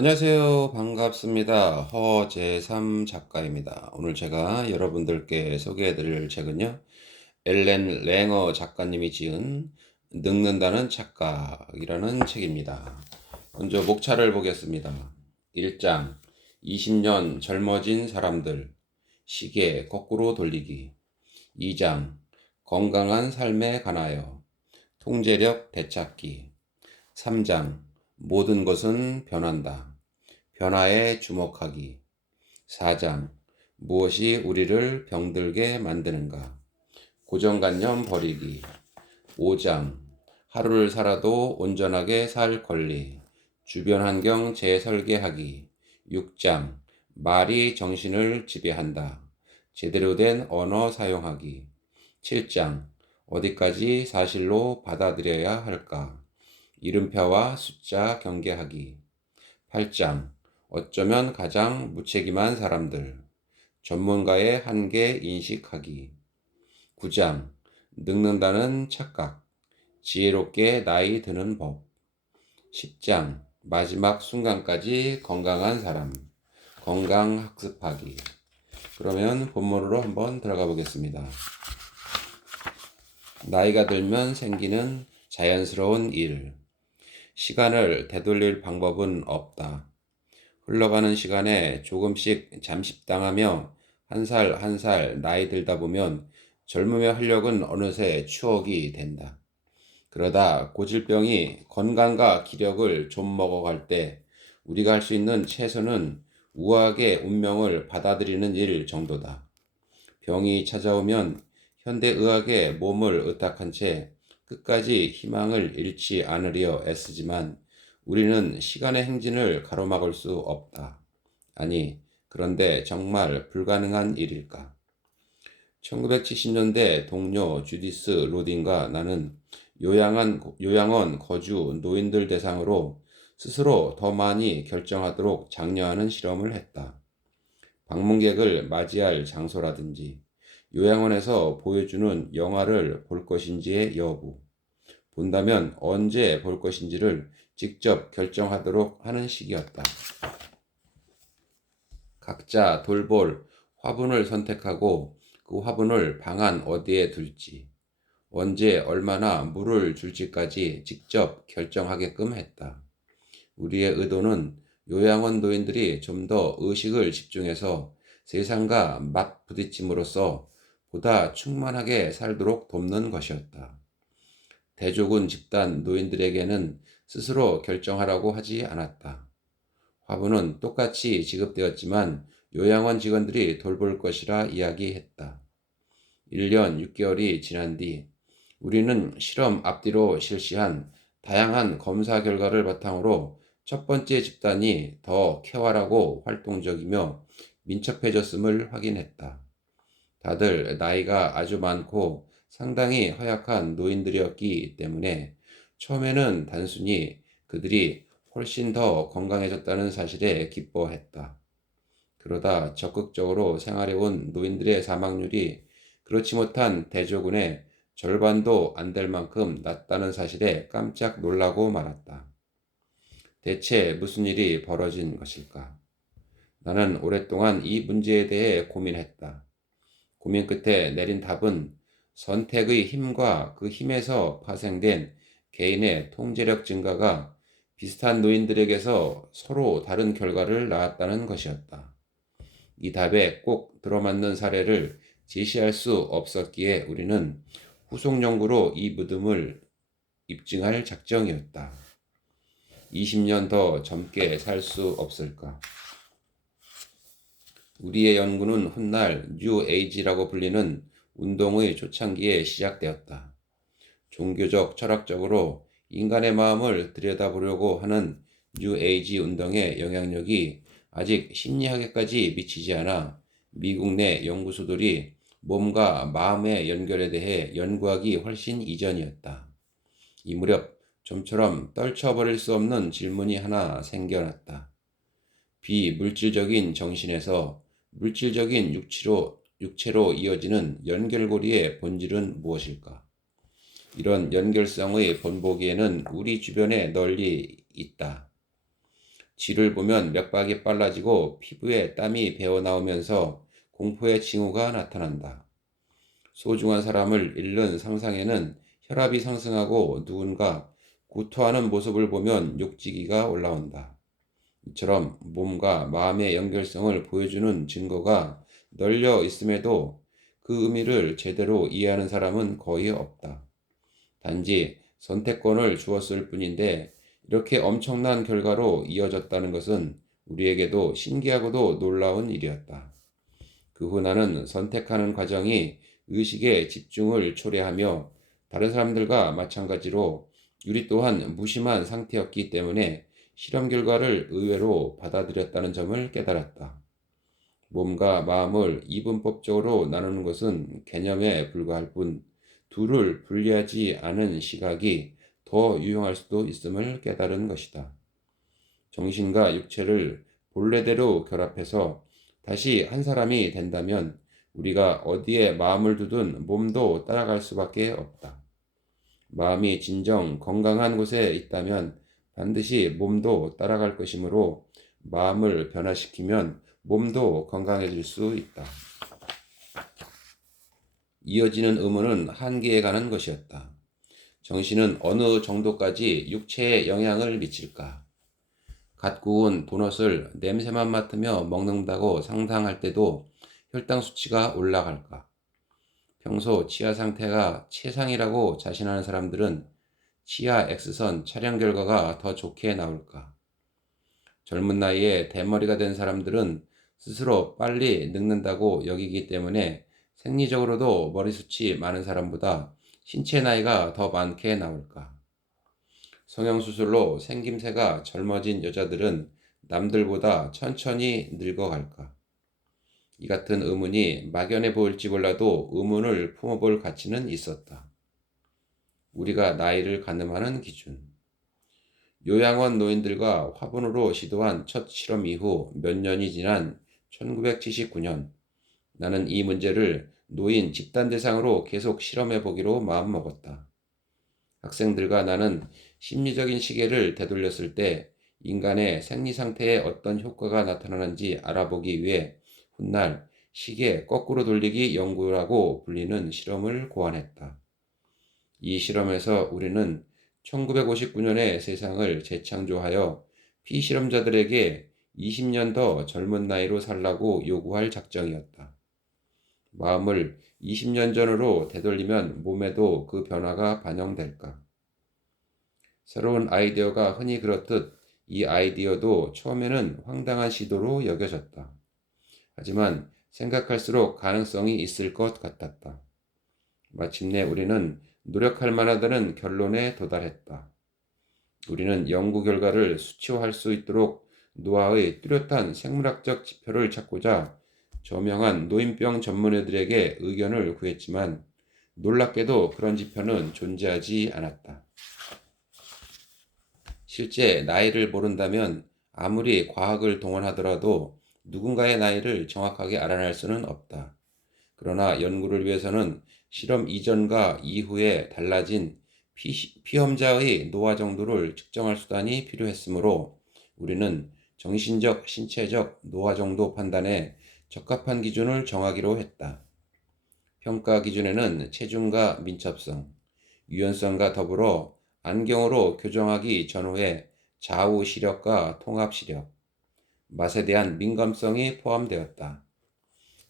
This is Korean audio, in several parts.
안녕하세요. 반갑습니다. 허재삼 작가입니다. 오늘 제가 여러분들께 소개해 드릴 책은요. 엘렌 랭어 작가님이 지은 늙는다는 착각이라는 책입니다. 먼저 목차를 보겠습니다. 1장 20년 젊어진 사람들 시계 거꾸로 돌리기. 2장 건강한 삶에 관하여 통제력 되찾기. 3장 모든 것은 변한다. 변화에 주목하기. 4장 무엇이 우리를 병들게 만드는가. 고정관념 버리기. 5장 하루를 살아도 온전하게 살 권리. 주변 환경 재설계하기. 6장 말이 정신을 지배한다. 제대로 된 언어 사용하기. 7장 어디까지 사실로 받아들여야 할까. 이름표와 숫자 경계하기. 8장 어쩌면 가장 무책임한 사람들. 전문가의 한계 인식하기. 9장 늙는다는 착각. 지혜롭게 나이 드는 법. 10장 마지막 순간까지 건강한 사람. 건강 학습하기. 그러면 본문으로 한번 들어가 보겠습니다. 나이가 들면 생기는 자연스러운 일. 시간을 되돌릴 방법은 없다. 흘러가는 시간에 조금씩 잠식당하며 한 살 한 살 나이 들다 보면 젊음의 활력은 어느새 추억이 된다. 그러다 고질병이 건강과 기력을 좀 먹어갈 때 우리가 할 수 있는 최소는 우아하게 운명을 받아들이는 일 정도다. 병이 찾아오면 현대의학에 몸을 의탁한 채 끝까지 희망을 잃지 않으려 애쓰지만 우리는 시간의 행진을 가로막을 수 없다. 아니, 그런데 정말 불가능한 일일까? 1970년대 동료 주디스 로딘과 나는 요양원 거주 노인들 대상으로 스스로 더 많이 결정하도록 장려하는 실험을 했다. 방문객을 맞이할 장소라든지 요양원에서 보여주는 영화를 볼 것인지의 여부, 본다면 언제 볼 것인지를 직접 결정하도록 하는 시기였다. 각자 돌볼 화분을 선택하고 그 화분을 방 안 어디에 둘지, 언제 얼마나 물을 줄지까지 직접 결정하게끔 했다. 우리의 의도는 요양원 노인들이 좀 더 의식을 집중해서 세상과 맞 부딪힘으로써 보다 충만하게 살도록 돕는 것이었다. 대조군 집단 노인들에게는 스스로 결정하라고 하지 않았다. 화분은 똑같이 지급되었지만 요양원 직원들이 돌볼 것이라 이야기했다. 1년 6개월이 지난 뒤 우리는 실험 앞뒤로 실시한 다양한 검사 결과를 바탕으로 첫 번째 집단이 더 쾌활하고 활동적이며 민첩해졌음을 확인했다. 다들 나이가 아주 많고 상당히 허약한 노인들이었기 때문에 처음에는 단순히 그들이 훨씬 더 건강해졌다는 사실에 기뻐했다. 그러다 적극적으로 생활해온 노인들의 사망률이 그렇지 못한 대조군의 절반도 안 될 만큼 낮다는 사실에 깜짝 놀라고 말았다. 대체 무슨 일이 벌어진 것일까? 나는 오랫동안 이 문제에 대해 고민했다. 고민 끝에 내린 답은 선택의 힘과 그 힘에서 파생된 개인의 통제력 증가가 비슷한 노인들에게서 서로 다른 결과를 낳았다는 것이었다. 이 답에 꼭 들어맞는 사례를 제시할 수 없었기에 우리는 후속 연구로 이 믿음을 입증할 작정이었다. 20년 더 젊게 살 수 없을까? 우리의 연구는 훗날 뉴 에이지라고 불리는 운동의 초창기에 시작되었다. 종교적, 철학적으로 인간의 마음을 들여다보려고 하는 뉴 에이지 운동의 영향력이 아직 심리학에까지 미치지 않아 미국 내 연구소들이 몸과 마음의 연결에 대해 연구하기 훨씬 이전이었다. 이 무렵 좀처럼 떨쳐버릴 수 없는 질문이 하나 생겨났다. 비물질적인 정신에서 물질적인 육체로 이어지는 연결고리의 본질은 무엇일까? 이런 연결성의 본보기에는 우리 주변에 널리 있다. 쥐를 보면 맥박이 빨라지고 피부에 땀이 배어 나오면서 공포의 징후가 나타난다. 소중한 사람을 잃는 상상에는 혈압이 상승하고 누군가 구토하는 모습을 보면 육지기가 올라온다. 이처럼 몸과 마음의 연결성을 보여주는 증거가 널려 있음에도 그 의미를 제대로 이해하는 사람은 거의 없다. 단지 선택권을 주었을 뿐인데 이렇게 엄청난 결과로 이어졌다는 것은 우리에게도 신기하고도 놀라운 일이었다. 그 후 나는 선택하는 과정이 의식의 집중을 초래하며 다른 사람들과 마찬가지로 유리 또한 무심한 상태였기 때문에 실험 결과를 의외로 받아들였다는 점을 깨달았다. 몸과 마음을 이분법적으로 나누는 것은 개념에 불과할 뿐 둘을 분리하지 않은 시각이 더 유용할 수도 있음을 깨달은 것이다. 정신과 육체를 본래대로 결합해서 다시 한 사람이 된다면 우리가 어디에 마음을 두든 몸도 따라갈 수밖에 없다. 마음이 진정 건강한 곳에 있다면 반드시 몸도 따라갈 것이므로 마음을 변화시키면 몸도 건강해질 수 있다. 이어지는 의문은 한계에 관한 것이었다. 정신은 어느 정도까지 육체에 영향을 미칠까? 갓 구운 도넛을 냄새만 맡으며 먹는다고 상상할 때도 혈당 수치가 올라갈까? 평소 치아 상태가 최상이라고 자신하는 사람들은 치아 X선 촬영 결과가 더 좋게 나올까? 젊은 나이에 대머리가 된 사람들은 스스로 빨리 늙는다고 여기기 때문에 생리적으로도 머리숱이 많은 사람보다 신체 나이가 더 많게 나올까? 성형수술로 생김새가 젊어진 여자들은 남들보다 천천히 늙어갈까? 이 같은 의문이 막연해 보일지 몰라도 의문을 품어볼 가치는 있었다. 우리가 나이를 가늠하는 기준. 요양원 노인들과 화분으로 시도한 첫 실험 이후 몇 년이 지난 1979년, 나는 이 문제를 노인 집단 대상으로 계속 실험해 보기로 마음먹었다. 학생들과 나는 심리적인 시계를 되돌렸을 때 인간의 생리 상태에 어떤 효과가 나타나는지 알아보기 위해 훗날 시계 거꾸로 돌리기 연구라고 불리는 실험을 고안했다. 이 실험에서 우리는 1959년의 세상을 재창조하여 피실험자들에게 20년 더 젊은 나이로 살라고 요구할 작정이었다. 마음을 20년 전으로 되돌리면 몸에도 그 변화가 반영될까? 새로운 아이디어가 흔히 그렇듯 이 아이디어도 처음에는 황당한 시도로 여겨졌다. 하지만 생각할수록 가능성이 있을 것 같았다. 마침내 우리는 노력할 만하다는 결론에 도달했다. 우리는 연구 결과를 수치화할 수 있도록 노화의 뚜렷한 생물학적 지표를 찾고자 저명한 노인병 전문의들에게 의견을 구했지만 놀랍게도 그런 지표는 존재하지 않았다. 실제 나이를 모른다면 아무리 과학을 동원하더라도 누군가의 나이를 정확하게 알아낼 수는 없다. 그러나 연구를 위해서는 실험 이전과 이후에 달라진 피험자의 노화 정도를 측정할 수단이 필요했으므로 우리는 정신적, 신체적 노화 정도 판단에 적합한 기준을 정하기로 했다. 평가 기준에는 체중과 민첩성, 유연성과 더불어 안경으로 교정하기 전후의 좌우 시력과 통합 시력, 맛에 대한 민감성이 포함되었다.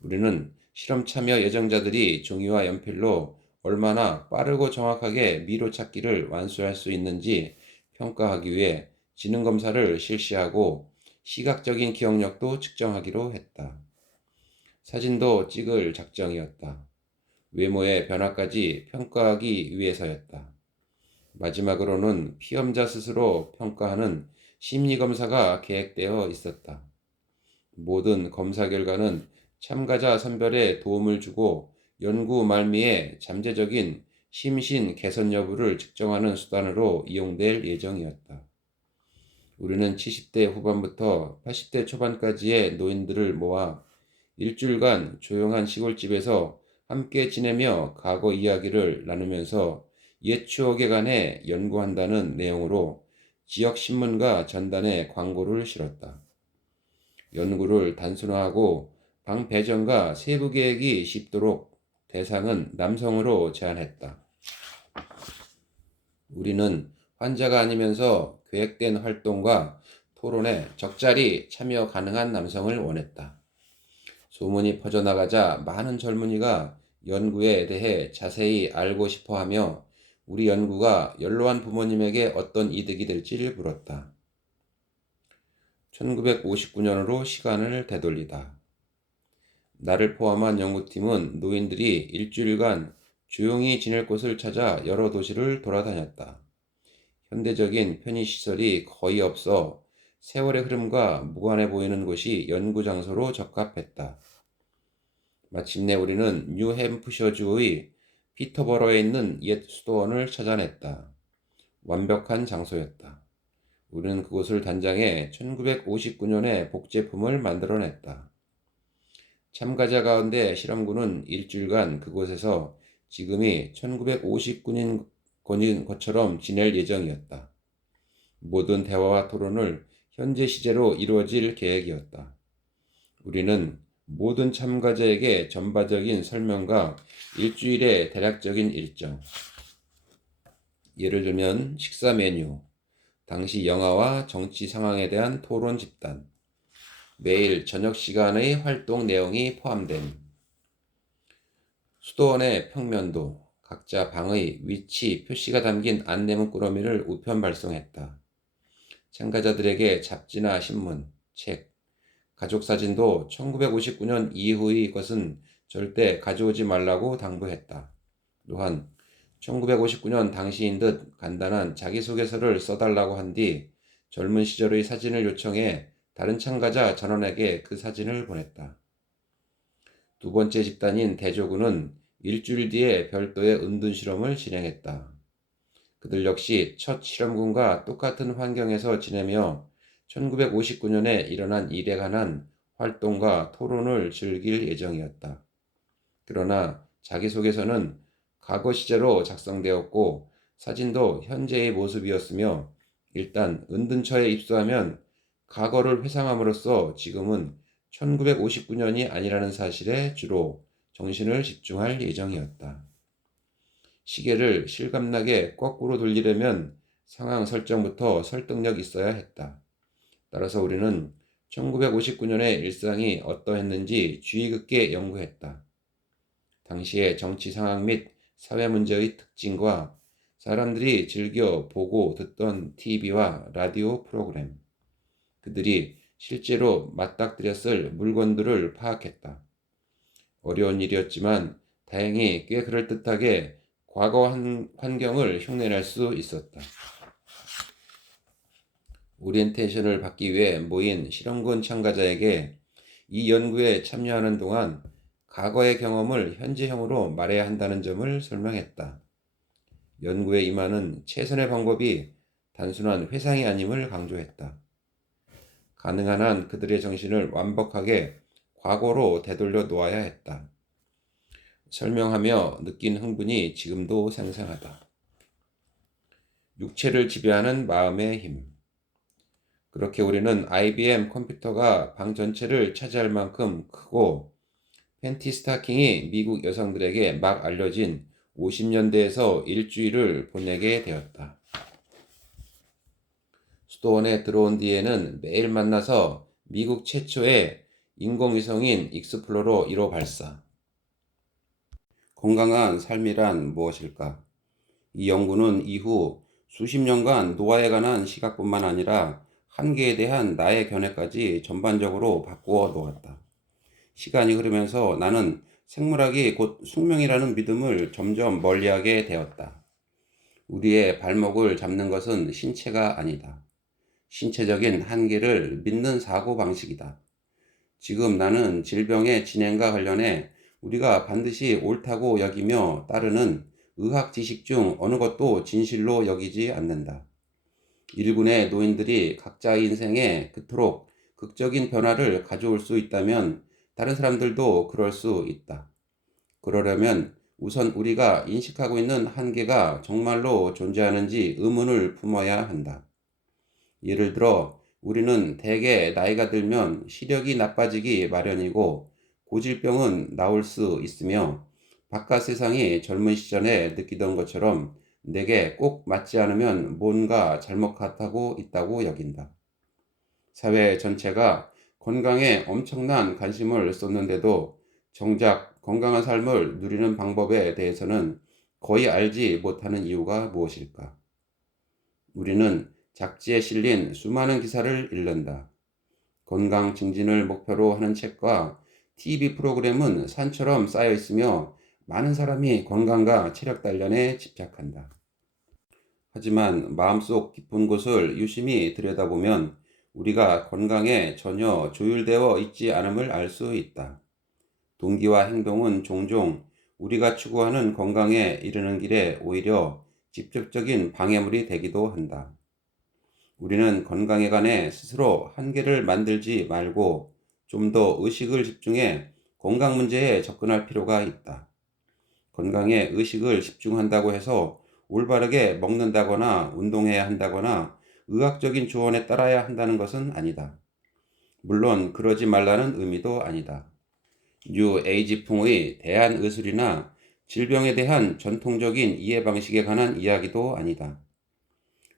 우리는 실험 참여 예정자들이 종이와 연필로 얼마나 빠르고 정확하게 미로 찾기를 완수할 수 있는지 평가하기 위해 지능 검사를 실시하고 시각적인 기억력도 측정하기로 했다. 사진도 찍을 작정이었다. 외모의 변화까지 평가하기 위해서였다. 마지막으로는 피험자 스스로 평가하는 심리검사가 계획되어 있었다. 모든 검사 결과는 참가자 선별에 도움을 주고 연구 말미에 잠재적인 심신 개선 여부를 측정하는 수단으로 이용될 예정이었다. 우리는 70대 후반부터 80대 초반까지의 노인들을 모아 일주일간 조용한 시골집에서 함께 지내며 과거 이야기를 나누면서 옛 추억에 관해 연구한다는 내용으로 지역 신문과 전단에 광고를 실었다. 연구를 단순화하고 방 배정과 세부 계획이 쉽도록 대상은 남성으로 제한했다. 우리는 환자가 아니면서 계획된 활동과 토론에 적절히 참여 가능한 남성을 원했다. 소문이 퍼져나가자 많은 젊은이가 연구에 대해 자세히 알고 싶어 하며 우리 연구가 연로한 부모님에게 어떤 이득이 될지를 물었다. 1959년으로 시간을 되돌리다. 나를 포함한 연구팀은 노인들이 일주일간 조용히 지낼 곳을 찾아 여러 도시를 돌아다녔다. 현대적인 편의시설이 거의 없어 세월의 흐름과 무관해 보이는 곳이 연구 장소로 적합했다. 마침내 우리는 뉴햄프셔주의 피터버러에 있는 옛 수도원을 찾아냈다. 완벽한 장소였다. 우리는 그곳을 단장해 1959년에 복제품을 만들어냈다. 참가자 가운데 실험군은 일주일간 그곳에서 지금이 1959년인 것처럼 지낼 예정이었다. 모든 대화와 토론을 현재 시제로 이루어질 계획이었다. 우리는 모든 참가자에게 전반적인 설명과 일주일의 대략적인 일정, 예를 들면 식사 메뉴, 당시 영화와 정치 상황에 대한 토론 집단, 매일 저녁 시간의 활동 내용이 포함됨, 수도원의 평면도, 각자 방의 위치 표시가 담긴 안내문 꾸러미를 우편 발송했다. 참가자들에게 잡지나 신문, 책, 가족 사진도 1959년 이후의 것은 절대 가져오지 말라고 당부했다. 또한 1959년 당시인 듯 간단한 자기소개서를 써달라고 한 뒤 젊은 시절의 사진을 요청해 다른 참가자 전원에게 그 사진을 보냈다. 두 번째 집단인 대조군은 일주일 뒤에 별도의 은둔 실험을 진행했다. 그들 역시 첫 실험군과 똑같은 환경에서 지내며 1959년에 일어난 일에 관한 활동과 토론을 즐길 예정이었다. 그러나 자기소개서는 과거 시제로 작성되었고 사진도 현재의 모습이었으며 일단 은둔처에 입소하면 과거를 회상함으로써 지금은 1959년이 아니라는 사실에 주로 정신을 집중할 예정이었다. 시계를 실감나게 거꾸로 돌리려면 상황 설정부터 설득력 있어야 했다. 따라서 우리는 1959년의 일상이 어떠했는지 주의 깊게 연구했다. 당시의 정치 상황 및 사회 문제의 특징과 사람들이 즐겨 보고 듣던 TV와 라디오 프로그램, 그들이 실제로 맞닥뜨렸을 물건들을 파악했다. 어려운 일이었지만 다행히 꽤 그럴듯하게 과거 환경을 흉내낼 수 있었다. 오리엔테이션을 받기 위해 모인 실험군 참가자에게 이 연구에 참여하는 동안 과거의 경험을 현재형으로 말해야 한다는 점을 설명했다. 연구에 임하는 최선의 방법이 단순한 회상이 아님을 강조했다. 가능한 한 그들의 정신을 완벽하게 과거로 되돌려 놓아야 했다. 설명하며 느낀 흥분이 지금도 생생하다. 육체를 지배하는 마음의 힘. 그렇게 우리는 IBM 컴퓨터가 방 전체를 차지할 만큼 크고 팬티 스타킹이 미국 여성들에게 막 알려진 50년대에서 일주일을 보내게 되었다. 수도원에 들어온 뒤에는 매일 만나서 미국 최초의 인공위성인 익스플로러 1호 발사. 건강한 삶이란 무엇일까? 이 연구는 이후 수십 년간 노화에 관한 시각뿐만 아니라 한계에 대한 나의 견해까지 전반적으로 바꾸어 놓았다. 시간이 흐르면서 나는 생물학이 곧 숙명이라는 믿음을 점점 멀리하게 되었다. 우리의 발목을 잡는 것은 신체가 아니다. 신체적인 한계를 믿는 사고방식이다. 지금 나는 질병의 진행과 관련해 우리가 반드시 옳다고 여기며 따르는 의학 지식 중 어느 것도 진실로 여기지 않는다. 일군의 노인들이 각자의 인생에 그토록 극적인 변화를 가져올 수 있다면 다른 사람들도 그럴 수 있다. 그러려면 우선 우리가 인식하고 있는 한계가 정말로 존재하는지 의문을 품어야 한다. 예를 들어 우리는 대개 나이가 들면 시력이 나빠지기 마련이고 고질병은 나올 수 있으며 바깥 세상이 젊은 시절에 느끼던 것처럼 내게 꼭 맞지 않으면 뭔가 잘못하고 있다고 여긴다. 사회 전체가 건강에 엄청난 관심을 쏟는데도 정작 건강한 삶을 누리는 방법에 대해서는 거의 알지 못하는 이유가 무엇일까? 우리는 잡지에 실린 수많은 기사를 읽는다. 건강 증진을 목표로 하는 책과 TV 프로그램은 산처럼 쌓여 있으며 많은 사람이 건강과 체력 단련에 집착한다. 하지만 마음속 깊은 곳을 유심히 들여다보면 우리가 건강에 전혀 조율되어 있지 않음을 알 수 있다. 동기와 행동은 종종 우리가 추구하는 건강에 이르는 길에 오히려 직접적인 방해물이 되기도 한다. 우리는 건강에 관해 스스로 한계를 만들지 말고 좀 더 의식을 집중해 건강 문제에 접근할 필요가 있다. 건강에 의식을 집중한다고 해서 올바르게 먹는다거나 운동해야 한다거나 의학적인 조언에 따라야 한다는 것은 아니다. 물론 그러지 말라는 의미도 아니다. 뉴 에이지풍의 대한의술이나 질병에 대한 전통적인 이해 방식에 관한 이야기도 아니다.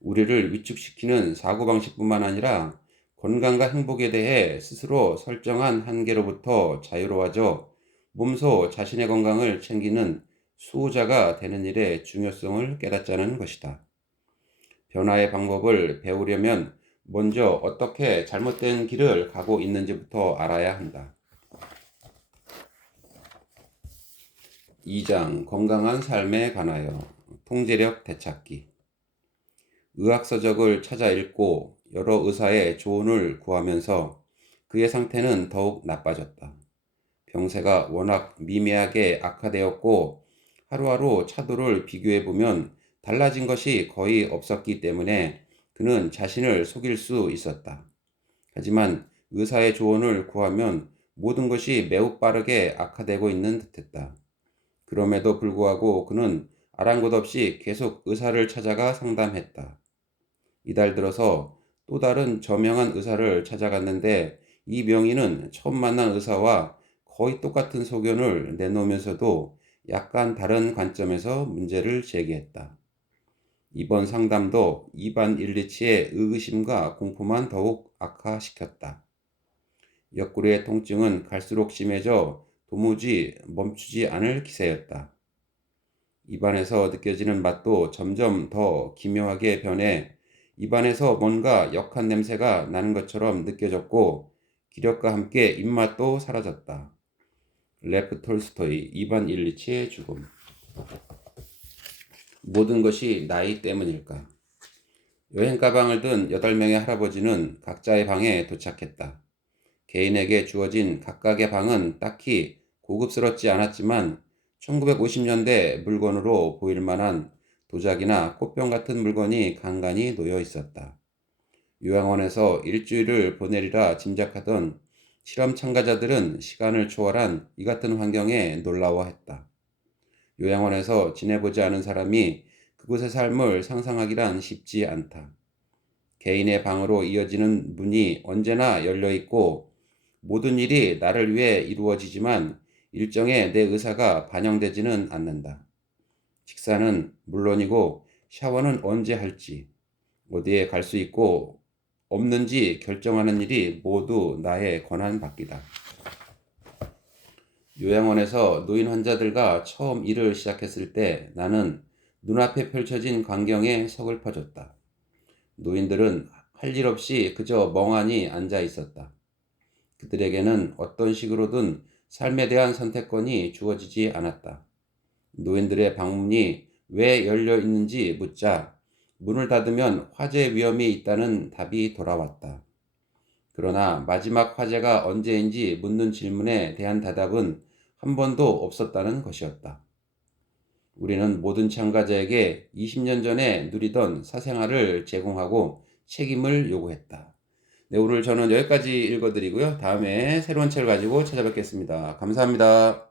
우리를 위축시키는 사고방식뿐만 아니라 건강과 행복에 대해 스스로 설정한 한계로부터 자유로워져 몸소 자신의 건강을 챙기는 수호자가 되는 일의 중요성을 깨닫자는 것이다. 변화의 방법을 배우려면 먼저 어떻게 잘못된 길을 가고 있는지부터 알아야 한다. 2장 건강한 삶에 관하여 통제력 되찾기. 의학서적을 찾아 읽고 여러 의사의 조언을 구하면서 그의 상태는 더욱 나빠졌다. 병세가 워낙 미미하게 악화되었고 하루하루 차도를 비교해보면 달라진 것이 거의 없었기 때문에 그는 자신을 속일 수 있었다. 하지만 의사의 조언을 구하면 모든 것이 매우 빠르게 악화되고 있는 듯했다. 그럼에도 불구하고 그는 아랑곳 없이 계속 의사를 찾아가 상담했다. 이달 들어서 또 다른 저명한 의사를 찾아갔는데 이 명의는 처음 만난 의사와 거의 똑같은 소견을 내놓으면서도 약간 다른 관점에서 문제를 제기했다. 이번 상담도 이반 일리치의 의구심과 공포만 더욱 악화시켰다. 옆구리의 통증은 갈수록 심해져 도무지 멈추지 않을 기세였다. 입안에서 느껴지는 맛도 점점 더 기묘하게 변해 입안에서 뭔가 역한 냄새가 나는 것처럼 느껴졌고 기력과 함께 입맛도 사라졌다. 레프 톨스토이 이반 일리치의 죽음. 모든 것이 나이 때문일까? 여행 가방을 든 8명의 할아버지는 각자의 방에 도착했다. 개인에게 주어진 각각의 방은 딱히 고급스럽지 않았지만 1950년대 물건으로 보일 만한 도자기나 꽃병 같은 물건이 간간히 놓여 있었다. 요양원에서 일주일을 보내리라 짐작하던 실험 참가자들은 시간을 초월한 이 같은 환경에 놀라워했다. 요양원에서 지내보지 않은 사람이 그곳의 삶을 상상하기란 쉽지 않다. 개인의 방으로 이어지는 문이 언제나 열려 있고 모든 일이 나를 위해 이루어지지만 일정에 내 의사가 반영되지는 않는다. 식사는 물론이고 샤워는 언제 할지, 어디에 갈 수 있고 없는지 결정하는 일이 모두 나의 권한 밖이다. 요양원에서 노인 환자들과 처음 일을 시작했을 때 나는 눈앞에 펼쳐진 광경에 서글퍼졌다. 노인들은 할 일 없이 그저 멍하니 앉아 있었다. 그들에게는 어떤 식으로든 삶에 대한 선택권이 주어지지 않았다. 노인들의 방문이 왜 열려 있는지 묻자 문을 닫으면 화재 위험이 있다는 답이 돌아왔다. 그러나 마지막 화재가 언제인지 묻는 질문에 대한 대답은 한 번도 없었다는 것이었다. 우리는 모든 참가자에게 20년 전에 누리던 사생활을 제공하고 책임을 요구했다. 네, 오늘 저는 여기까지 읽어드리고요. 다음에 새로운 책을 가지고 찾아뵙겠습니다. 감사합니다.